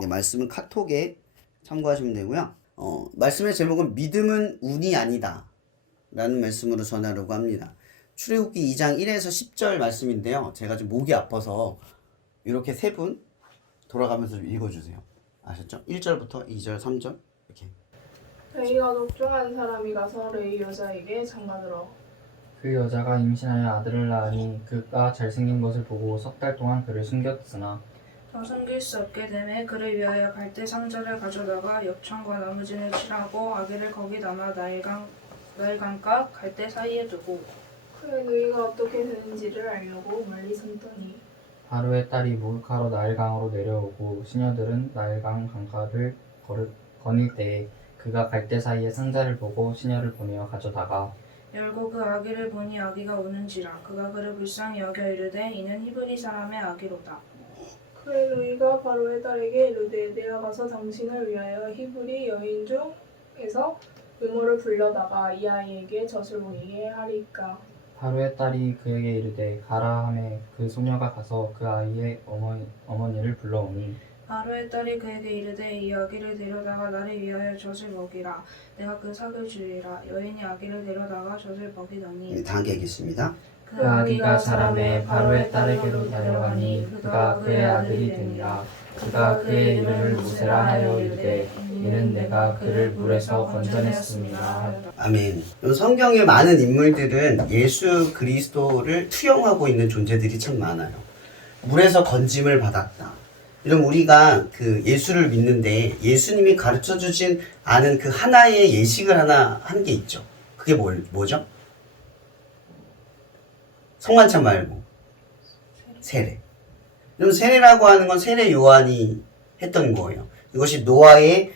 네, 말씀은 카톡에 참고하시면 되고요. 말씀의 제목은 믿음은 운이 아니다 라는 말씀으로 전하려고 합니다. 출애굽기 2장 1에서 10절 말씀인데요. 제가 좀 목이 아파서 이렇게 세 분 돌아가면서 좀 읽어주세요. 아셨죠? 1절부터 2절, 3절 이렇게. 레이가 독종한 사람이 가서 레이 여자에게 장가들어 그 여자가 임신하여 아들을 낳으니 그가 잘생긴 것을 보고 석 달 동안 그를 숨겼으나 더 숨길 수 없게 되매 그를 위하여 갈대 상자를 가져다가 엽창과 나무진을 칠하고 아기를 거기 담아 나일강과 갈대 사이에 두고 그의 누이가 어떻게 되는지를 알려고 멀리 숨더니 바로의 딸이 목욕하러 나일강으로 내려오고 시녀들은 나일강 강가를 거닐 때에 그가 갈대 사이에 상자를 보고 시녀를 보내어 가져다가 열고 그 아기를 보니 아기가 우는지라 그가 그를 불쌍히 여겨 이르되 이는 히브리 사람의 아기로다. 그의 누이가 바로의 딸에게 이르되 내려가서 당신을 위하여 히브리 여인 중에서 유모를 불러다가 이 아이에게 젖을 먹이게 하리까. 바로의 딸이 그에게 이르되 가라 하매 그 소녀가 가서 그 아이의 어머니를 불러오니 바로의 딸이 그에게 이르되 이 아기를 데려다가 나를 위하여 젖을 먹이라. 내가 그 삭을 주리라. 여인이 아기를 데려다가 젖을 먹이더니 네, 다음 얘기했습니다. 그 아기가 자라매 바로의 딸에게로 달려가니 그가 그의 아들이 되니라. 그가 그의 이름을 무세라 하여 이르되 이는 내가 그를 물에서 건져냈습니다. 아멘. 성경의 많은 인물들은 예수 그리스도를 투영하고 있는 존재들이 참 많아요. 물에서 건짐을 받았다. 이런 우리가 그 예수를 믿는데 예수님이 가르쳐 주진 않은 그 하나의 예식을 하나 한 게 있죠. 그게 뭐죠? 성만찬 말고 세례. 그럼 세례라고 하는 건 세례 요한이 했던 거예요. 이것이 노아의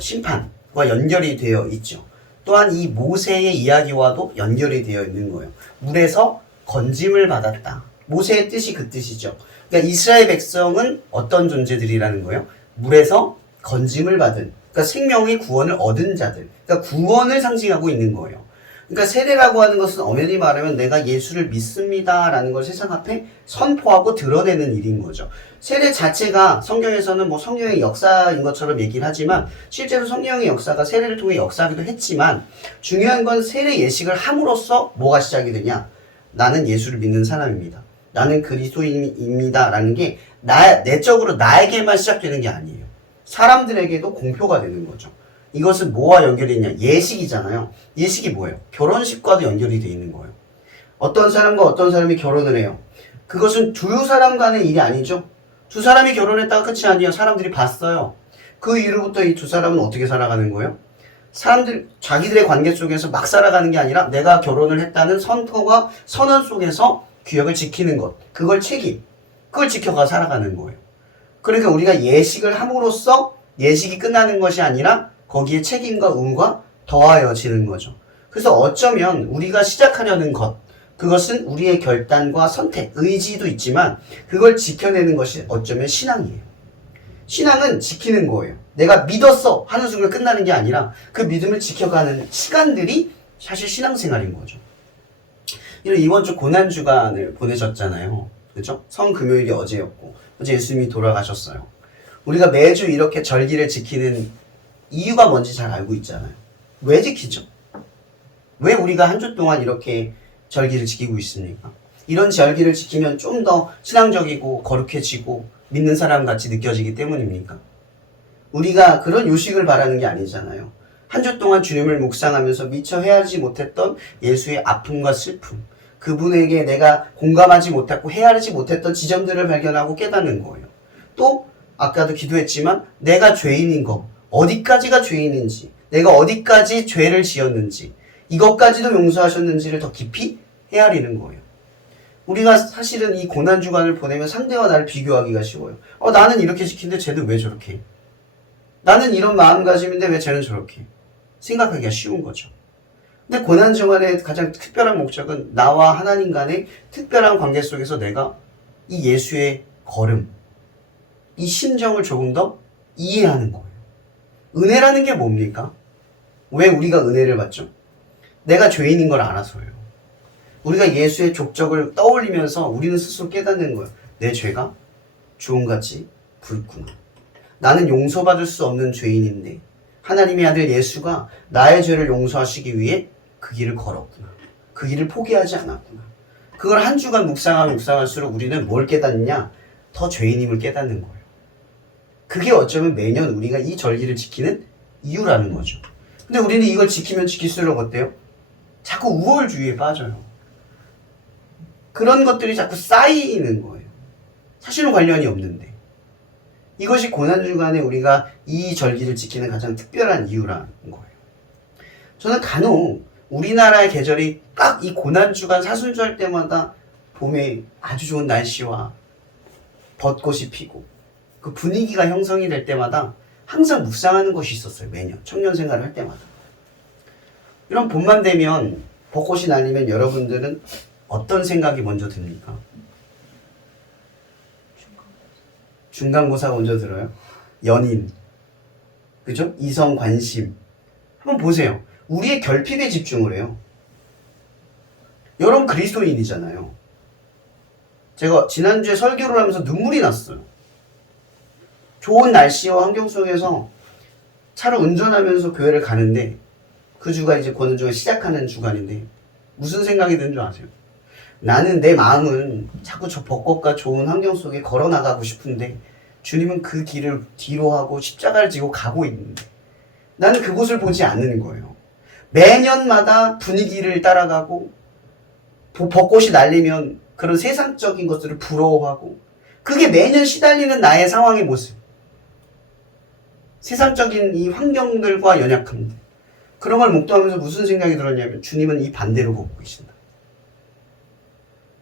심판과 연결이 되어 있죠. 또한 이 모세의 이야기와도 연결이 되어 있는 거예요. 물에서 건짐을 받았다. 모세의 뜻이 그 뜻이죠. 그러니까 이스라엘 백성은 어떤 존재들이라는 거예요? 물에서 건짐을 받은, 그러니까 생명의 구원을 얻은 자들. 그러니까 구원을 상징하고 있는 거예요. 그러니까 세례라고 하는 것은 엄연히 말하면 내가 예수를 믿습니다라는 걸 세상 앞에 선포하고 드러내는 일인 거죠. 세례 자체가 성경에서는 뭐 성령의 역사인 것처럼 얘기를 하지만 실제로 성령의 역사가 세례를 통해 역사하기도 했지만 중요한 건 세례 예식을 함으로써 뭐가 시작이 되냐? 나는 예수를 믿는 사람입니다. 나는 그리스도인입니다. 라는 게 내적으로 나에게만 시작되는 게 아니에요. 사람들에게도 공표가 되는 거죠. 이것은 뭐와 연결이 있냐? 예식이잖아요. 예식이 뭐예요? 결혼식과도 연결이 돼 있는 거예요. 어떤 사람과 어떤 사람이 결혼을 해요. 그것은 두 사람 간의 일이 아니죠. 두 사람이 결혼했다가 끝이 아니에요. 사람들이 봤어요. 그 이후로부터 이 두 사람은 어떻게 살아가는 거예요? 자기들의 관계 속에서 막 살아가는 게 아니라 내가 결혼을 했다는 선포와 선언 속에서 규약을 지키는 것. 그걸 지켜가 살아가는 거예요. 그러니까 우리가 예식을 함으로써 예식이 끝나는 것이 아니라 거기에 책임과 은과 더하여지는 거죠. 그래서 어쩌면 우리가 시작하려는 것, 그것은 우리의 결단과 선택, 의지도 있지만 그걸 지켜내는 것이 어쩌면 신앙이에요. 신앙은 지키는 거예요. 내가 믿었어 하는 순간 끝나는 게 아니라 그 믿음을 지켜가는 시간들이 사실 신앙생활인 거죠. 이번 주 고난주간을 보내셨잖아요. 그죠? 성금요일이 어제였고 어제 예수님이 돌아가셨어요. 우리가 매주 이렇게 절기를 지키는 이유가 뭔지 잘 알고 있잖아요. 왜 지키죠? 왜 우리가 한 주 동안 이렇게 절기를 지키고 있습니까? 이런 절기를 지키면 좀 더 신앙적이고 거룩해지고 믿는 사람 같이 느껴지기 때문입니까? 우리가 그런 요식을 바라는 게 아니잖아요. 한 주 동안 주님을 묵상하면서 미처 헤아리지 못했던 예수의 아픔과 슬픔, 그분에게 내가 공감하지 못했고 헤아리지 못했던 지점들을 발견하고 깨닫는 거예요. 또 아까도 기도했지만 내가 죄인인 거, 어디까지가 죄인인지, 내가 어디까지 죄를 지었는지, 이것까지도 용서하셨는지를 더 깊이 헤아리는 거예요. 우리가 사실은 이 고난주간을 보내면 상대와 나를 비교하기가 쉬워요. 나는 이렇게 지키는데 쟤는 왜 저렇게 해? 나는 이런 마음가짐인데 왜 쟤는 저렇게 해? 생각하기가 쉬운 거죠. 근데 고난주간의 가장 특별한 목적은 나와 하나님 간의 특별한 관계 속에서 내가 이 예수의 걸음, 이 심정을 조금 더 이해하는 거예요. 은혜라는 게 뭡니까? 왜 우리가 은혜를 받죠? 내가 죄인인 걸 알아서요. 우리가 예수의 족적을 떠올리면서 우리는 스스로 깨닫는 거예요. 내 죄가 주홍같이 붉구나. 나는 용서받을 수 없는 죄인인데 하나님의 아들 예수가 나의 죄를 용서하시기 위해 그 길을 걸었구나. 그 길을 포기하지 않았구나. 그걸 한 주간 묵상하면 묵상할수록 우리는 뭘 깨닫느냐? 더 죄인임을 깨닫는 거예요. 그게 어쩌면 매년 우리가 이 절기를 지키는 이유라는 거죠. 근데 우리는 이걸 지키면 지킬수록 어때요? 자꾸 우월주의에 빠져요. 그런 것들이 자꾸 쌓이는 거예요. 사실은 관련이 없는데. 이것이 고난주간에 우리가 이 절기를 지키는 가장 특별한 이유라는 거예요. 저는 간혹 우리나라의 계절이 딱 이 고난주간 사순절 때마다 봄에 아주 좋은 날씨와 벚꽃이 피고 그 분위기가 형성이 될 때마다 항상 묵상하는 것이 있었어요. 매년 청년 생활을 할 때마다. 이런 봄만 되면 벚꽃이 날리면 여러분들은 어떤 생각이 먼저 듭니까? 중간고사가 먼저 들어요. 연인, 그죠? 이성 관심. 한번 보세요. 우리의 결핍에 집중을 해요. 여러분 그리스도인이잖아요. 제가 지난주에 설교를 하면서 눈물이 났어요. 좋은 날씨와 환경 속에서 차를 운전하면서 교회를 가는데 그 주가 이제 고난주간 시작하는 주간인데 무슨 생각이 드는 줄 아세요? 나는 내 마음은 자꾸 저 벚꽃과 좋은 환경 속에 걸어 나가고 싶은데 주님은 그 길을 뒤로 하고 십자가를 지고 가고 있는데 나는 그곳을 보지 않는 거예요. 매년마다 분위기를 따라가고 벚꽃이 날리면 그런 세상적인 것들을 부러워하고 그게 매년 시달리는 나의 상황의 모습. 세상적인 이 환경들과 연약함들. 그런 걸 목도하면서 무슨 생각이 들었냐면 주님은 이 반대로 걷고 계신다.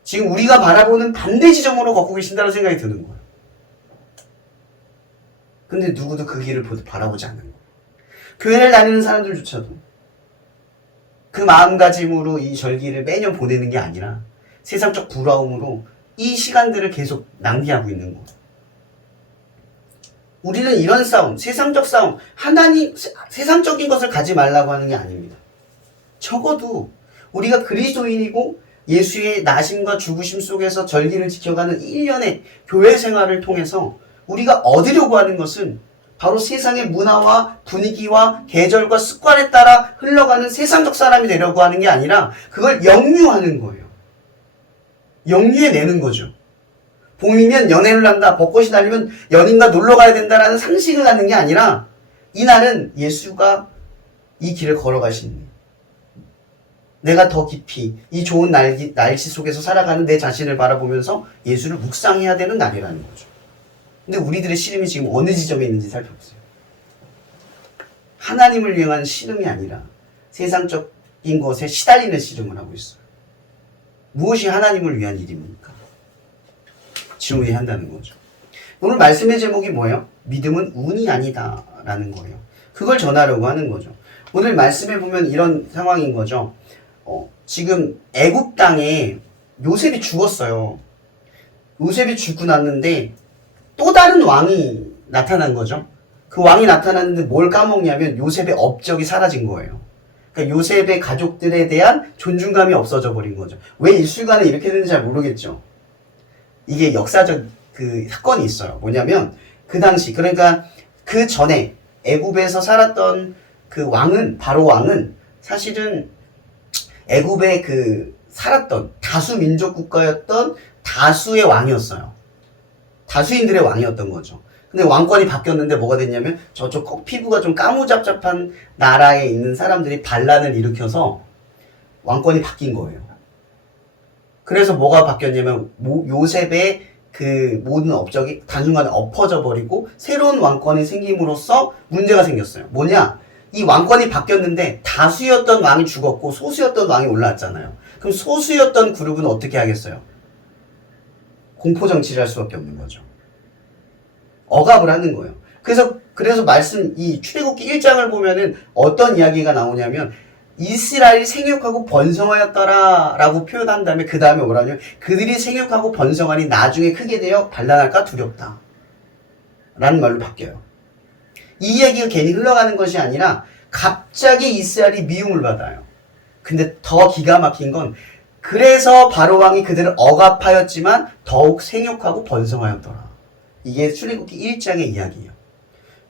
지금 우리가 바라보는 반대 지점으로 걷고 계신다는 생각이 드는 거예요. 근데 누구도 그 길을 바라보지 않는 거예요. 교회를 다니는 사람들조차도 그 마음가짐으로 이 절기를 매년 보내는 게 아니라 세상적 부러움으로 이 시간들을 계속 낭비하고 있는 거예요. 우리는 이런 싸움, 세상적 싸움, 세상적인 것을 가지 말라고 하는 게 아닙니다. 적어도 우리가 그리스도인이고 예수의 나심과 죽으심 속에서 절기를 지켜가는 1년의 교회 생활을 통해서 우리가 얻으려고 하는 것은 바로 세상의 문화와 분위기와 계절과 습관에 따라 흘러가는 세상적 사람이 되려고 하는 게 아니라 그걸 역류하는 거예요. 역류해내는 거죠. 봄이면 연애를 한다, 벚꽃이 날리면 연인과 놀러 가야 된다라는 상식을 갖는 게 아니라 이날은 예수가 이 길을 걸어가신 내가 더 깊이 이 좋은 날씨 속에서 살아가는 내 자신을 바라보면서 예수를 묵상해야 되는 날이라는 거죠. 근데 우리들의 씨름이 지금 어느 지점에 있는지 살펴보세요. 하나님을 위한 씨름이 아니라 세상적인 것에 시달리는 씨름을 하고 있어요. 무엇이 하나님을 위한 일입니까? 질문해야 한다는 거죠. 오늘 말씀의 제목이 뭐예요? 믿음은 운이 아니다 라는 거예요. 그걸 전하려고 하는 거죠. 오늘 말씀에 보면 이런 상황인 거죠. 지금 애굽 땅에 요셉이 죽었어요. 요셉이 죽고 났는데 또 다른 왕이 나타난 거죠. 그 왕이 나타났는데 뭘 까먹냐면 요셉의 업적이 사라진 거예요. 그러니까 요셉의 가족들에 대한 존중감이 없어져 버린 거죠. 왜 일술간에 이렇게 되는지 잘 모르겠죠. 이게 역사적 그 사건이 있어요. 뭐냐면 그 당시, 그러니까 그 전에 애굽에서 살았던 그 왕은, 바로 왕은 사실은 애굽에 그 살았던 다수 민족 국가였던 다수의 왕이었어요. 다수인들의 왕이었던 거죠. 근데 왕권이 바뀌었는데 뭐가 됐냐면 저쪽 피부가 좀 까무잡잡한 나라에 있는 사람들이 반란을 일으켜서 왕권이 바뀐 거예요. 그래서 뭐가 바뀌었냐면 요셉의 그 모든 업적이 단순간에 엎어져 버리고 새로운 왕권이 생김으로써 문제가 생겼어요. 뭐냐? 이 왕권이 바뀌었는데 다수였던 왕이 죽었고 소수였던 왕이 올라왔잖아요. 그럼 소수였던 그룹은 어떻게 하겠어요? 공포정치를 할 수밖에 없는 거죠. 억압을 하는 거예요. 그래서 말씀, 이 출애굽기 1장을 보면은 어떤 이야기가 나오냐면 이스라엘이 생육하고 번성하였더라 라고 표현한 다음에 그 다음에 뭐라냐면 그들이 생육하고 번성하니 나중에 크게 되어 반란할까 두렵다 라는 말로 바뀌어요. 이 이야기가 괜히 흘러가는 것이 아니라 갑자기 이스라엘이 미움을 받아요. 근데 더 기가 막힌 건 그래서 바로왕이 그들을 억압하였지만 더욱 생육하고 번성하였더라. 이게 출애굽기 1장의 이야기예요.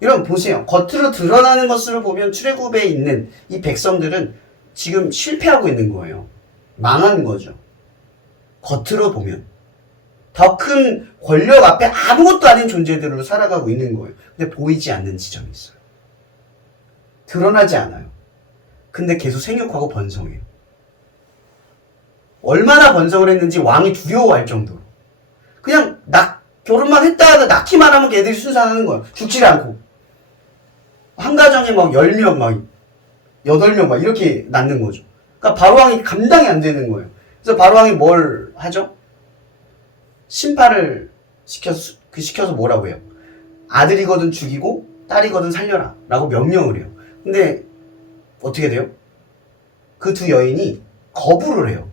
여러분 보세요. 겉으로 드러나는 것으로 보면 출애굽에 있는 이 백성들은 지금 실패하고 있는 거예요. 망한 거죠. 겉으로 보면. 더 큰 권력 앞에 아무것도 아닌 존재들로 살아가고 있는 거예요. 근데 보이지 않는 지점이 있어요. 드러나지 않아요. 근데 계속 생육하고 번성해요. 얼마나 번성을 했는지 왕이 두려워할 정도로. 그냥 결혼만 했다 하다 낳기만 하면 걔들이 순산하는 거예요. 죽지 않고. 한 가정에 막 10명, 막 8명 막 이렇게 낳는 거죠. 그러니까 바로왕이 감당이 안 되는 거예요. 그래서 바로왕이 뭘 하죠? 심판을 시켜서 뭐라고 해요? 아들이거든 죽이고 딸이거든 살려라 라고 명령을 해요. 근데 어떻게 돼요? 그 두 여인이 거부를 해요.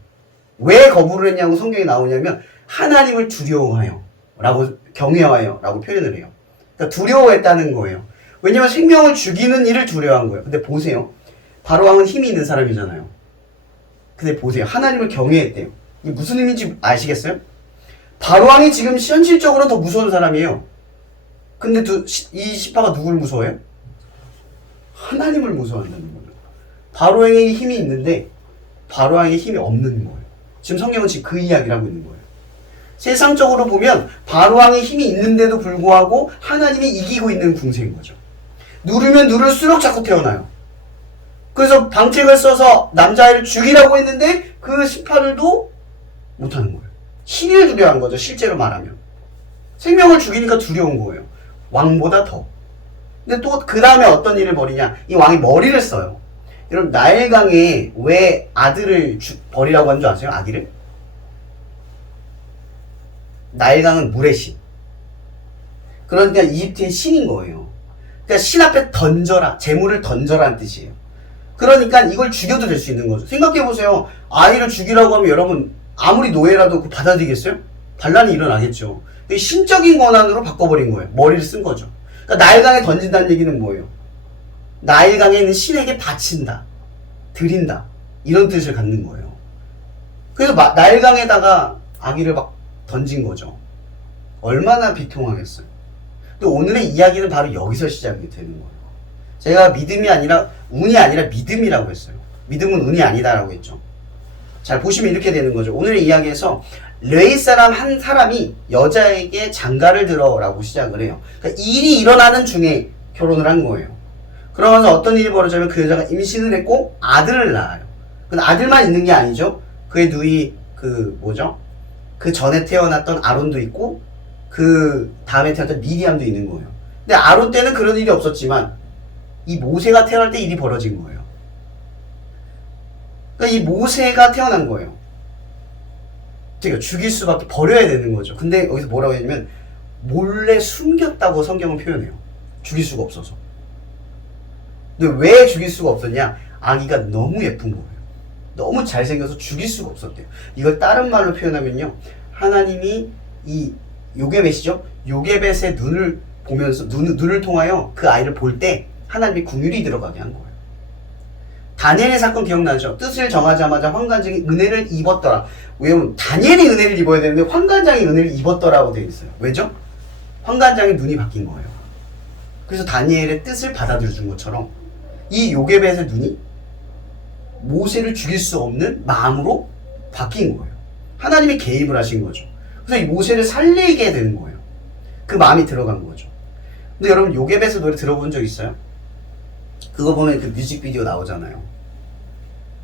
왜 거부를 했냐고 성경에 나오냐면 하나님을 두려워하여 라고 경외하여 라고 표현을 해요. 그러니까 두려워했다는 거예요. 왜냐면 생명을 죽이는 일을 두려워한 거예요. 근데 보세요. 바로왕은 힘이 있는 사람이잖아요. 근데 보세요. 하나님을 경외했대요. 이게 무슨 의미인지 아시겠어요? 바로왕이 지금 현실적으로 더 무서운 사람이에요. 근데 이 시파가 누굴 무서워해요? 하나님을 무서워한다는 거예요. 바로왕에게 힘이 있는데 바로왕에게 힘이 없는 거예요. 지금 성경은 지금 그 이야기를 하고 있는 거예요. 세상적으로 보면 바로왕의 힘이 있는데도 불구하고 하나님이 이기고 있는 궁세인 거죠. 누르면 누를수록 자꾸 태어나요. 그래서 방책을 써서 남자아이를 죽이라고 했는데 그 18일도 못하는 거예요. 신을 두려워한 거죠. 실제로 말하면. 생명을 죽이니까 두려운 거예요. 왕보다 더. 근데 또 그 다음에 어떤 일을 벌이냐. 이 왕이 머리를 써요. 여러분 나일강에 왜 아들을 버리라고 한 줄 아세요? 아기를? 나일강은 물의 신. 그러니까 이집트의 신인 거예요. 그러니까 신 앞에 던져라. 재물을 던져라는 뜻이에요. 그러니까 이걸 죽여도 될 수 있는 거죠. 생각해보세요. 아이를 죽이라고 하면 여러분 아무리 노예라도 그 받아들이겠어요? 반란이 일어나겠죠. 신적인 권한으로 바꿔버린 거예요. 머리를 쓴 거죠. 그러니까 나일강에 던진다는 얘기는 뭐예요? 나일강에 있는 신에게 바친다. 드린다. 이런 뜻을 갖는 거예요. 그래서 나일강에다가 아기를 막 던진 거죠. 얼마나 비통하겠어요. 근데 오늘의 이야기는 바로 여기서 시작이 되는 거예요. 제가 믿음이 아니라 운이 아니라 믿음이라고 했어요. 믿음은 운이 아니다라고 했죠. 잘 보시면 이렇게 되는 거죠. 오늘의 이야기에서 레위 사람 한 사람이 여자에게 장가를 들어라고 시작을 해요. 그러니까 일이 일어나는 중에 결혼을 한 거예요. 그러면서 어떤 일이 벌어지면 그 여자가 임신을 했고 아들을 낳아요. 근데 아들만 있는 게 아니죠. 그의 누이 그 전에 태어났던 아론도 있고 그 다음에 태어났던 미리암도 있는 거예요. 근데 아론 때는 그런 일이 없었지만 이 모세가 태어날 때 일이 벌어진 거예요. 그러니까 이 모세가 태어난 거예요. 그러니까 죽일 수밖에 버려야 되는 거죠. 근데 여기서 뭐라고 했냐면 몰래 숨겼다고 성경은 표현해요. 죽일 수가 없어서. 근데 왜 죽일 수가 없었냐? 아기가 너무 예쁜 거예요. 너무 잘생겨서 죽일 수가 없었대요. 이걸 다른 말로 표현하면요. 하나님이 이 요게벳이죠? 요게벳의 눈을 보면서 눈을 통하여 그 아이를 볼 때 하나님이 궁율이 들어가게 한 거예요. 다니엘의 사건 기억나죠? 뜻을 정하자마자 환관장이 은혜를 입었더라. 왜냐면 다니엘이 은혜를 입어야 되는데 환관장이 은혜를 입었더라고 되어 있어요. 왜죠? 환관장의 눈이 바뀐 거예요. 그래서 다니엘의 뜻을 받아들여 준 것처럼 이 요게벳의 눈이 모세를 죽일 수 없는 마음으로 바뀐 거예요. 하나님이 개입을 하신 거죠. 그래서 이 모세를 살리게 되는 거예요. 그 마음이 들어간 거죠. 근데 여러분 요게벳의 노래 들어본 적 있어요? 그거 보면 그 뮤직비디오 나오잖아요.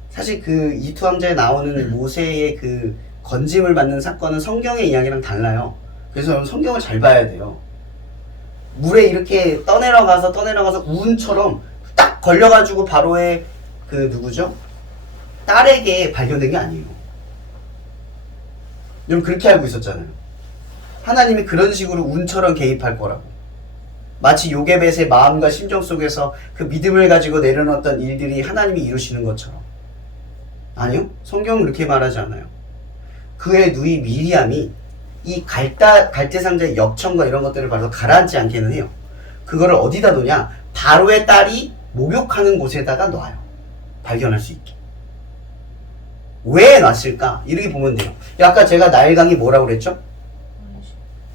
사실 그 이투 왕자에 나오는 모세의 그 건짐을 받는 사건은 성경의 이야기랑 달라요. 그래서 여러분 성경을 잘 봐야 돼요. 물에 이렇게 떠내려가서 운처럼 딱 걸려가지고 바로의 그 누구죠? 딸에게 발견된 게 아니에요. 여러분 그렇게 알고 있었잖아요. 하나님이 그런 식으로 운처럼 개입할 거라고. 마치 요게벳의 마음과 심정 속에서 그 믿음을 가지고 내려놓았던 일들이 하나님이 이루시는 것처럼. 아니요. 성경은 그렇게 말하지 않아요. 그의 누이 미리암이 이 갈대 상자의 역청과 이런 것들을 봐서 가라앉지 않게는 해요. 그거를 어디다 놓냐? 바로의 딸이 목욕하는 곳에다가 놔요. 발견할 수 있게. 왜 놨을까? 이렇게 보면 돼요. 아까 제가 나일강이 뭐라고 그랬죠?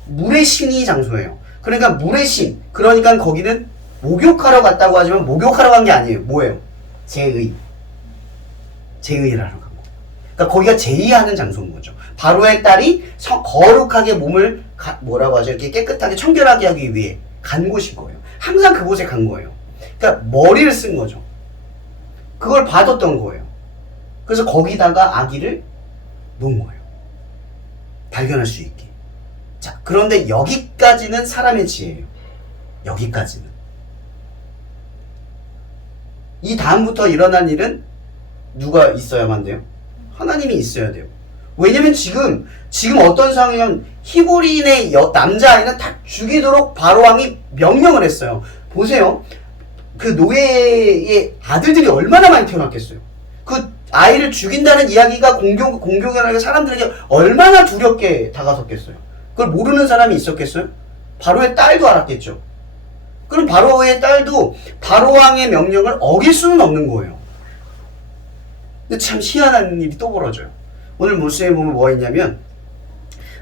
물의 신이 장소예요. 그러니까 물의 신, 그러니까 거기는 목욕하러 갔다고 하지만 목욕하러 간 게 아니에요. 뭐예요? 제의를 하러 간 거. 그러니까 거기가 제의하는 장소인 거죠. 바로의 딸이 거룩하게 몸을 뭐라고 하죠? 이렇게 깨끗하게 청결하게 하기 위해 간 곳인 거예요. 항상 그곳에 간 거예요. 그러니까 머리를 쓴 거죠. 그걸 봐뒀던 거예요. 그래서 거기다가 아기를 놓은 거예요. 발견할 수 있게. 자, 그런데 여기까지는 사람의 지혜예요. 여기까지는. 이 다음부터 일어난 일은 누가 있어야만 돼요? 하나님이 있어야 돼요. 왜냐면 지금 어떤 상황이냐면 히브리인의 남자아이는 다 죽이도록 바로왕이 명령을 했어요. 보세요. 그 노예의 아들들이 얼마나 많이 태어났겠어요. 그 아이를 죽인다는 이야기가 공경하는 사람들에게 얼마나 두렵게 다가섰겠어요. 그걸 모르는 사람이 있었겠어요? 바로의 딸도 알았겠죠. 그럼 바로의 딸도 바로왕의 명령을 어길 수는 없는 거예요. 근데 참 희한한 일이 또 벌어져요. 오늘 모습에 보면 뭐가 있냐면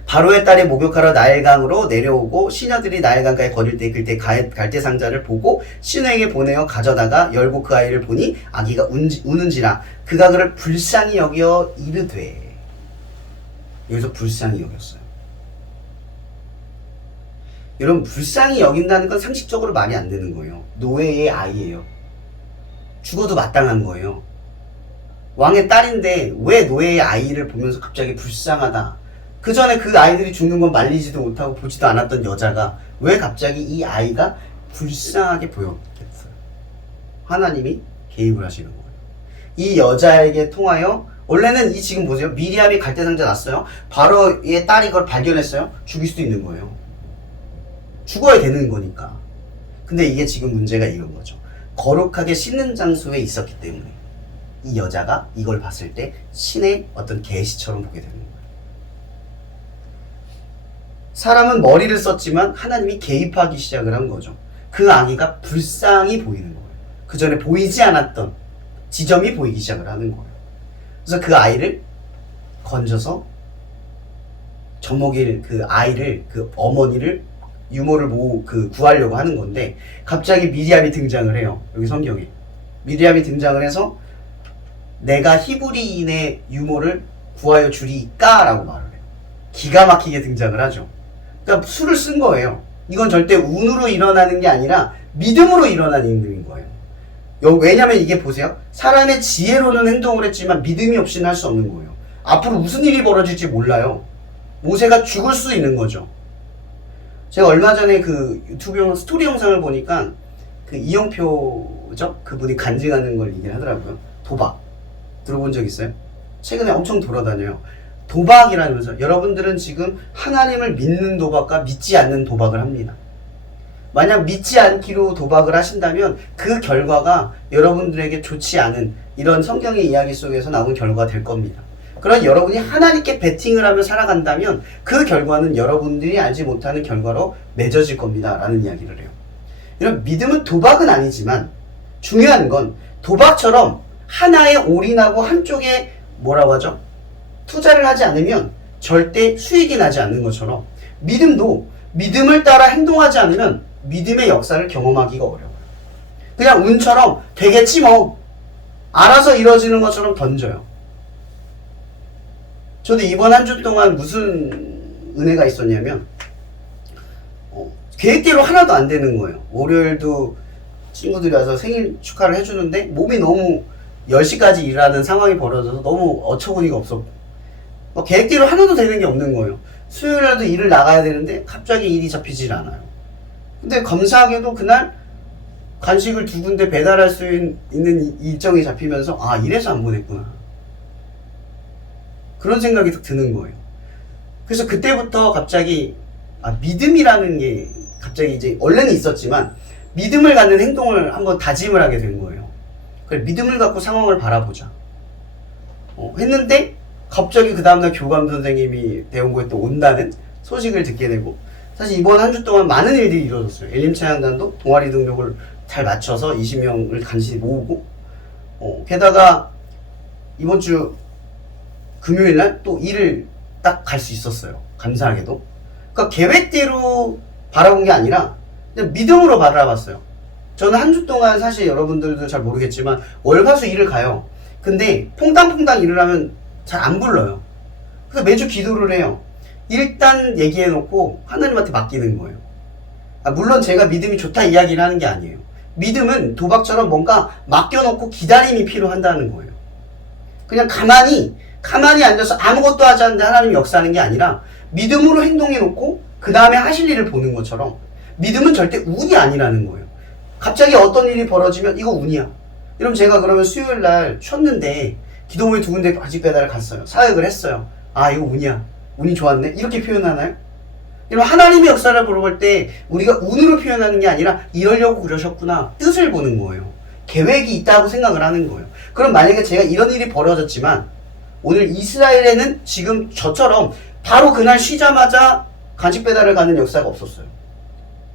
바로의 딸이 목욕하러 나일강으로 내려오고 시녀들이 나일강가에 거릴 때 그때 갈대 상자를 보고 시녀에게 보내어 가져다가 열고 그 아이를 보니 아기가 우는지라 그가 그를 불쌍히 여겨 이르되. 여기서 불쌍히 여겼어요. 여러분, 불쌍히 여긴다는 건 상식적으로 말이 안 되는 거예요. 노예의 아이예요. 죽어도 마땅한 거예요. 왕의 딸인데 왜 노예의 아이를 보면서 갑자기 불쌍하다. 그 전에 그 아이들이 죽는 건 말리지도 못하고 보지도 않았던 여자가 왜 갑자기 이 아이가 불쌍하게 보였겠어요. 하나님이 개입을 하시는 거예요. 이 여자에게 통하여 원래는 지금 보세요. 미리암이 갈대상자 났어요. 바로의 딸이 그걸 발견했어요. 죽일 수도 있는 거예요. 죽어야 되는 거니까. 근데 이게 지금 문제가 이런 거죠. 거룩하게 씻는 장소에 있었기 때문에 이 여자가 이걸 봤을 때 신의 어떤 계시처럼 보게 되는 거예요. 사람은 머리를 썼지만 하나님이 개입하기 시작을 한 거죠. 그 아기가 불쌍히 보이는 거예요. 그 전에 보이지 않았던 지점이 보이기 시작을 하는 거예요. 그래서 그 아이를 건져서 젖먹일 그 아이를, 그 어머니를 유모를 구하려고 하는 건데 갑자기 미리암이 등장을 해요. 여기 성경에 미리암이 등장을 해서 내가 히브리인의 유모를 구하여 주리까? 라고 말을 해요. 기가 막히게 등장을 하죠. 그러니까 수를 쓴 거예요. 이건 절대 운으로 일어나는 게 아니라 믿음으로 일어나는 행동인 거예요. 왜냐면 이게 보세요. 사람의 지혜로는 행동을 했지만 믿음이 없이는 할 수 없는 거예요. 앞으로 무슨 일이 벌어질지 몰라요. 모세가 죽을 수 있는 거죠. 제가 얼마 전에 그 유튜브 스토리 영상을 보니까 그 이영표죠? 그분이 간증하는 걸 얘기를 하더라고요. 도박. 들어본 적 있어요? 최근에 엄청 돌아다녀요. 도박이라면서 여러분들은 지금 하나님을 믿는 도박과 믿지 않는 도박을 합니다. 만약 믿지 않기로 도박을 하신다면 그 결과가 여러분들에게 좋지 않은 이런 성경의 이야기 속에서 나온 결과가 될 겁니다. 그런 여러분이 하나님께 베팅을 하며 살아간다면 그 결과는 여러분들이 알지 못하는 결과로 맺어질 겁니다. 라는 이야기를 해요. 이런 믿음은 도박은 아니지만 중요한 건 도박처럼 하나에 올인하고 한쪽에 뭐라고 하죠? 투자를 하지 않으면 절대 수익이 나지 않는 것처럼 믿음도 믿음을 따라 행동하지 않으면 믿음의 역사를 경험하기가 어려워요. 그냥 운처럼 되겠지 뭐 알아서 이루어지는 것처럼 던져요. 저도 이번 한 주 동안 무슨 은혜가 있었냐면 계획대로 하나도 안 되는 거예요. 월요일도 친구들이 와서 생일 축하를 해주는데 몸이 너무 10시까지 일하는 상황이 벌어져서 너무 어처구니가 없었고 계획대로 하나도 되는 게 없는 거예요. 수요일에도 일을 나가야 되는데 갑자기 일이 잡히질 않아요. 근데 감사하게도 그날 간식을 2군데 배달할 수 있는 일정이 잡히면서 이래서 안 보냈구나. 그런 생각이 딱 드는 거예요. 그래서 그때부터 갑자기 믿음이라는 게 갑자기 이제 원래는 있었지만 믿음을 갖는 행동을 한번 다짐을 하게 된 거예요. 그래, 믿음을 갖고 상황을 바라보자. 했는데 갑자기 그 다음날 교감 선생님이 대원고에 또 온다는 소식을 듣게 되고 사실 이번 한 주 동안 많은 일들이 이루어졌어요. 엘림차양단도 동아리 등록을 잘 맞춰서 20명을 간신히 모으고 게다가 이번 주 금요일날 또 일을 딱 갈 수 있었어요. 감사하게도. 그러니까 계획대로 바라본 게 아니라 그냥 믿음으로 바라봤어요. 저는 한 주 동안 사실 여러분들도 잘 모르겠지만 월화수 일을 가요. 근데 퐁당퐁당 일을 하면 잘 안 불러요. 그래서 매주 기도를 해요. 일단 얘기해놓고 하나님한테 맡기는 거예요. 물론 제가 믿음이 좋다 이야기를 하는 게 아니에요. 믿음은 도박처럼 뭔가 맡겨놓고 기다림이 필요한다는 거예요. 그냥 가만히 앉아서 아무것도 하지 않는데 하나님이 역사하는 게 아니라 믿음으로 행동해놓고 그 다음에 하실 일을 보는 것처럼 믿음은 절대 운이 아니라는 거예요. 갑자기 어떤 일이 벌어지면 이거 운이야. 그럼 제가 그러면 수요일 날 쉬었는데 기도모임 2군데 아직 배달을 갔어요. 사역을 했어요. 아 이거 운이야. 운이 좋았네. 이렇게 표현하나요? 그럼 하나님의 역사를 보러 볼 때 우리가 운으로 표현하는 게 아니라 이러려고 그러셨구나. 뜻을 보는 거예요. 계획이 있다고 생각을 하는 거예요. 그럼 만약에 제가 이런 일이 벌어졌지만 오늘 이스라엘에는 지금 저처럼 바로 그날 쉬자마자 간식 배달을 가는 역사가 없었어요.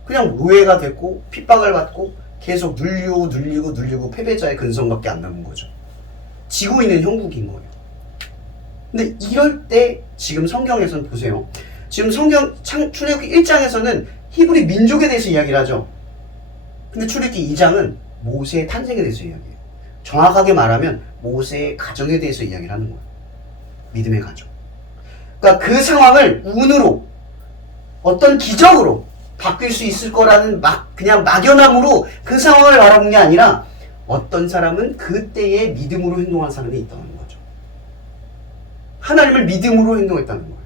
그냥 노예가 됐고 핍박을 받고 계속 눌리고 패배자의 근성밖에 안 남은 거죠. 지고 있는 형국인 거예요. 근데 이럴 때 지금 성경에서는 보세요. 지금 성경 출애굽기 1장에서는 히브리 민족에 대해서 이야기를 하죠. 근데 출애굽기 2장은 모세의 탄생에 대해서 이야기해요. 정확하게 말하면 모세의 가정에 대해서 이야기를 하는 거예요. 믿음의 가정. 그러니까 그 상황을 운으로 어떤 기적으로 바뀔 수 있을 거라는 그냥 막연함으로 그 상황을 바라본 게 아니라 어떤 사람은 그때에 믿음으로 행동한 사람이 있다는 거죠. 하나님을 믿음으로 행동했다는 거예요.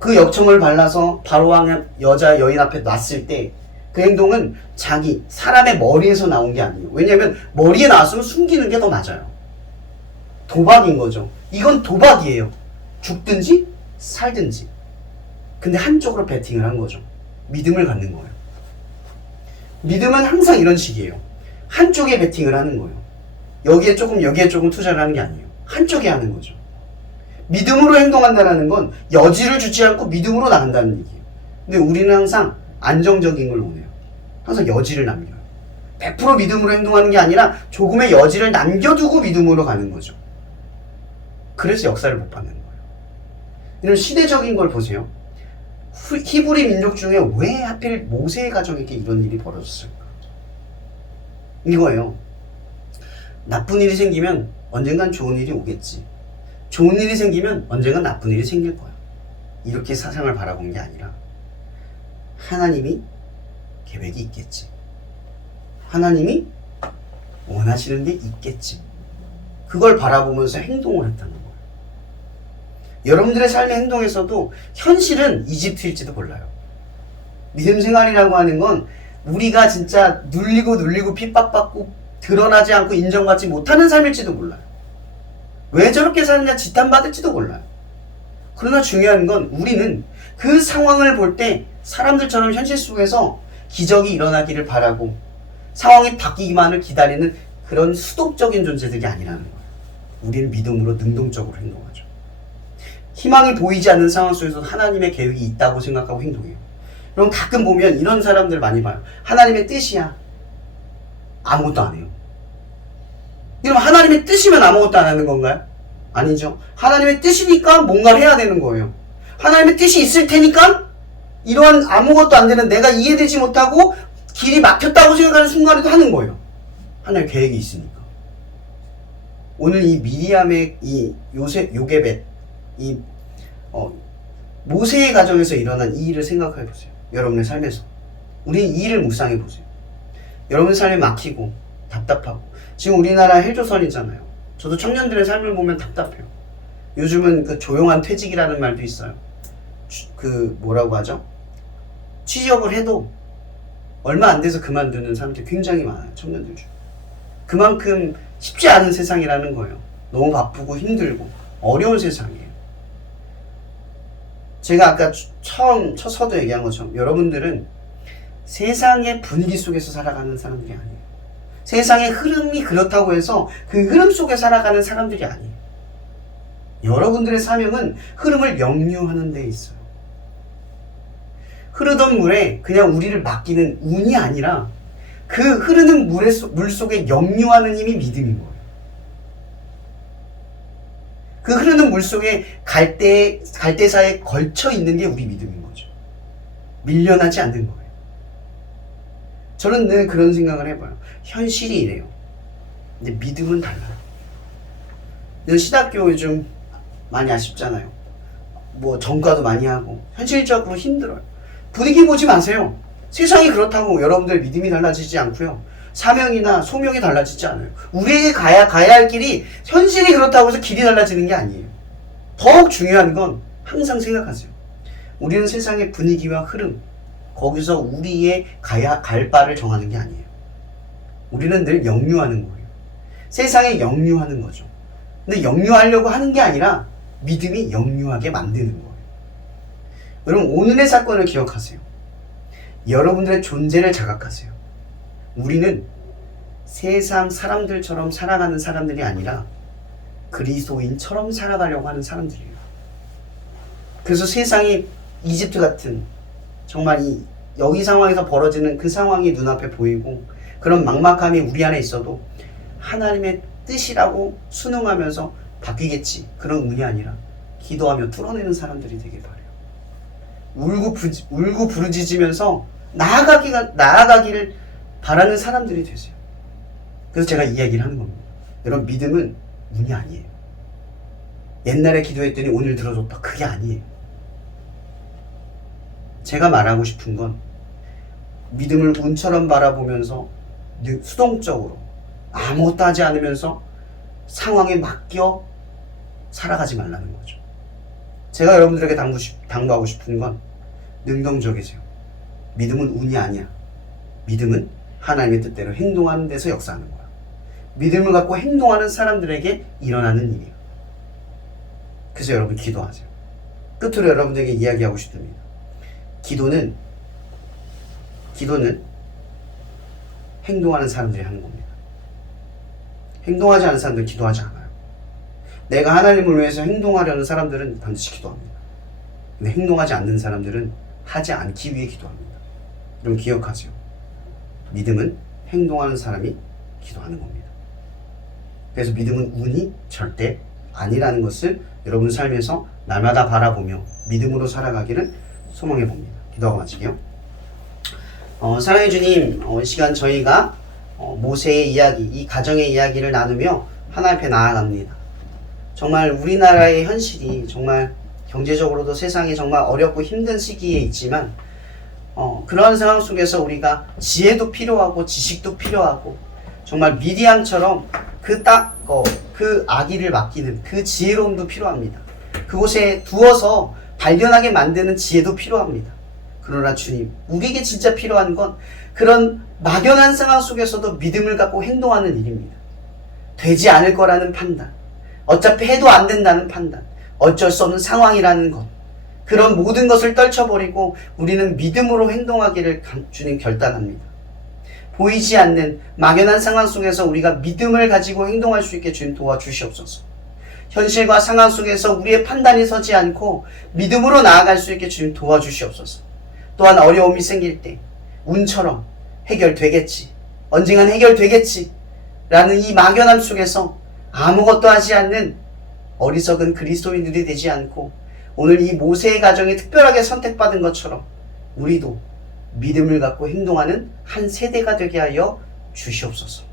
그 역청을 발라서 바로왕의 여인 앞에 놨을 때 그 행동은 사람의 머리에서 나온 게 아니에요. 왜냐하면 머리에 나왔으면 숨기는 게 더 맞아요. 도박인 거죠. 이건 도박이에요. 죽든지 살든지. 근데 한쪽으로 베팅을 한 거죠. 믿음을 갖는 거예요. 믿음은 항상 이런 식이에요. 한쪽에 베팅을 하는 거예요. 여기에 조금 투자를 하는 게 아니에요. 한쪽에 하는 거죠. 믿음으로 행동한다는 건 여지를 주지 않고 믿음으로 나간다는 얘기예요. 근데 우리는 항상 안정적인 걸 원해요. 항상 여지를 남겨요. 100% 믿음으로 행동하는 게 아니라 조금의 여지를 남겨두고 믿음으로 가는 거죠. 그래서 역사를 못 받는 거예요. 이런 시대적인 걸 보세요. 히브리 민족 중에 왜 하필 모세의 가정에게 이런 일이 벌어졌을까? 이거예요. 나쁜 일이 생기면 언젠간 좋은 일이 오겠지. 좋은 일이 생기면 언젠간 나쁜 일이 생길 거야. 이렇게 세상을 바라본 게 아니라 하나님이 계획이 있겠지. 하나님이 원하시는 게 있겠지. 그걸 바라보면서 행동을 했다는 거예요. 여러분들의 삶의 행동에서도 현실은 이집트일지도 몰라요. 믿음 생활이라고 하는 건 우리가 진짜 눌리고 핍박받고 드러나지 않고 인정받지 못하는 삶일지도 몰라요. 왜 저렇게 사느냐 지탄받을지도 몰라요. 그러나 중요한 건 우리는 그 상황을 볼 때 사람들처럼 현실 속에서 기적이 일어나기를 바라고 상황이 바뀌기만을 기다리는 그런 수동적인 존재들이 아니라는 거예요. 우리는 믿음으로 능동적으로 행동하죠. 희망이 보이지 않는 상황 속에서 하나님의 계획이 있다고 생각하고 행동해요. 그럼 가끔 보면 이런 사람들 많이 봐요. 하나님의 뜻이야. 아무것도 안 해요. 그럼 하나님의 뜻이면 아무것도 안 하는 건가요? 아니죠. 하나님의 뜻이니까 뭔가를 해야 되는 거예요. 하나님의 뜻이 있을 테니까 이러한 아무것도 안 되는 내가 이해되지 못하고 길이 막혔다고 생각하는 순간에도 하는 거예요. 하나님의 계획이 있으니까. 오늘 이 미리암의 이 요게벳 모세의 가정에서 일어난 이 일을 생각해 보세요. 여러분의 삶에서. 우리 이 일을 묵상해 보세요. 여러분의 삶이 막히고 답답하고 지금 우리나라 헬조선이잖아요. 저도 청년들의 삶을 보면 답답해요. 요즘은 그 조용한 퇴직이라는 말도 있어요. 뭐라고 하죠? 취업을 해도 얼마 안 돼서 그만두는 사람들이 굉장히 많아요. 청년들 중. 그만큼 쉽지 않은 세상이라는 거예요. 너무 바쁘고 힘들고 어려운 세상이에요. 제가 아까 첫 서두 얘기한 것처럼 여러분들은 세상의 분위기 속에서 살아가는 사람들이 아니에요. 세상의 흐름이 그렇다고 해서 그 흐름 속에 살아가는 사람들이 아니에요. 여러분들의 사명은 흐름을 역류하는 데 있어요. 흐르던 물에 그냥 우리를 맡기는 운이 아니라 그 흐르는 물 속에 역류하는 힘이 믿음인 거예요. 그 흐르는 물 속에 갈대사에 걸쳐 있는 게 우리 믿음인 거죠. 밀려나지 않는 거예요. 저는 늘 그런 생각을 해봐요. 현실이 이래요. 근데 믿음은 달라요. 신학교 요즘 많이 아쉽잖아요. 뭐 전과도 많이 하고 현실적으로 힘들어요. 분위기 보지 마세요. 세상이 그렇다고 여러분들 믿음이 달라지지 않고요. 사명이나 소명이 달라지지 않아요. 우리에게 가야 할 길이 현실이 그렇다고 해서 길이 달라지는 게 아니에요. 더욱 중요한 건 항상 생각하세요. 우리는 세상의 분위기와 흐름, 거기서 우리의 갈 바를 정하는 게 아니에요. 우리는 늘 역류하는 거예요. 세상에 역류하는 거죠. 근데 역류하려고 하는 게 아니라 믿음이 역류하게 만드는 거예요. 여러분, 오늘의 사건을 기억하세요. 여러분들의 존재를 자각하세요. 우리는 세상 사람들처럼 살아가는 사람들이 아니라 그리스도인처럼 살아가려고 하는 사람들이에요. 그래서 세상이 이집트 같은 정말 여기 상황에서 벌어지는 그 상황이 눈앞에 보이고 그런 막막함이 우리 안에 있어도 하나님의 뜻이라고 순응하면서 바뀌겠지, 그런 운이 아니라 기도하며 뚫어내는 사람들이 되길 바래요. 울고 부르짖으면서 나아가기를 바라는 사람들이 되세요. 그래서 제가 이야기를 하는 겁니다. 여러분, 믿음은 운이 아니에요. 옛날에 기도했더니 오늘 들어줬다, 그게 아니에요. 제가 말하고 싶은 건 믿음을 운처럼 바라보면서 수동적으로 아무것도 하지 않으면서 상황에 맡겨 살아가지 말라는 거죠. 제가 여러분들에게 당부하고 싶은 건 능동적이세요. 믿음은 운이 아니야. 믿음은 하나님의 뜻대로 행동하는 데서 역사하는 거야. 믿음을 갖고 행동하는 사람들에게 일어나는 일이야. 그래서 여러분, 기도하세요. 끝으로 여러분들에게 이야기하고 싶습니다. 기도는 행동하는 사람들이 하는 겁니다. 행동하지 않는 사람들은 기도하지 않아요. 내가 하나님을 위해서 행동하려는 사람들은 반드시 기도합니다. 근데 행동하지 않는 사람들은 하지 않기 위해 기도합니다. 여러분, 기억하세요. 믿음은 행동하는 사람이 기도하는 겁니다. 그래서 믿음은 운이 절대 아니라는 것을 여러분 삶에서 날마다 바라보며 믿음으로 살아가기를 소망해 봅니다. 기도하고 마치게요. 사랑해 주님, 이 시간 저희가 모세의 이야기, 이 가정의 이야기를 나누며 하나님 앞에 나아갑니다. 정말 우리나라의 현실이 정말 경제적으로도 세상이 정말 어렵고 힘든 시기에 있지만 그러한 상황 속에서 우리가 지혜도 필요하고 지식도 필요하고 정말 미디안처럼 그 아기를 맡기는 그 지혜로움도 필요합니다. 그곳에 두어서 발견하게 만드는 지혜도 필요합니다. 그러나 주님, 우리에게 진짜 필요한 건 그런 막연한 상황 속에서도 믿음을 갖고 행동하는 일입니다. 되지 않을 거라는 판단, 어차피 해도 안 된다는 판단, 어쩔 수 없는 상황이라는 것, 그런 모든 것을 떨쳐버리고 우리는 믿음으로 행동하기를 주님 결단합니다. 보이지 않는 막연한 상황 속에서 우리가 믿음을 가지고 행동할 수 있게 주님 도와주시옵소서. 현실과 상황 속에서 우리의 판단이 서지 않고 믿음으로 나아갈 수 있게 주님 도와주시옵소서. 또한 어려움이 생길 때 운처럼 해결되겠지, 언젠간 해결되겠지 라는 이 막연함 속에서 아무것도 하지 않는 어리석은 그리스도인들이 되지 않고 오늘 이 모세의 가정이 특별하게 선택받은 것처럼 우리도 믿음을 갖고 행동하는 한 세대가 되게 하여 주시옵소서.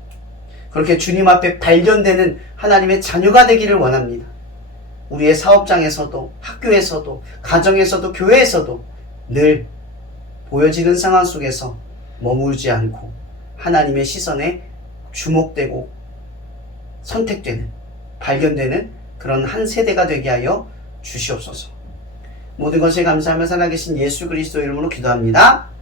그렇게 주님 앞에 발견되는 하나님의 자녀가 되기를 원합니다. 우리의 사업장에서도, 학교에서도, 가정에서도, 교회에서도 늘 보여지는 상황 속에서 머무르지 않고 하나님의 시선에 주목되고 선택되는, 발견되는 그런 한 세대가 되게 하여 주시옵소서. 모든 것에 감사하며 살아계신 예수 그리스도 이름으로 기도합니다.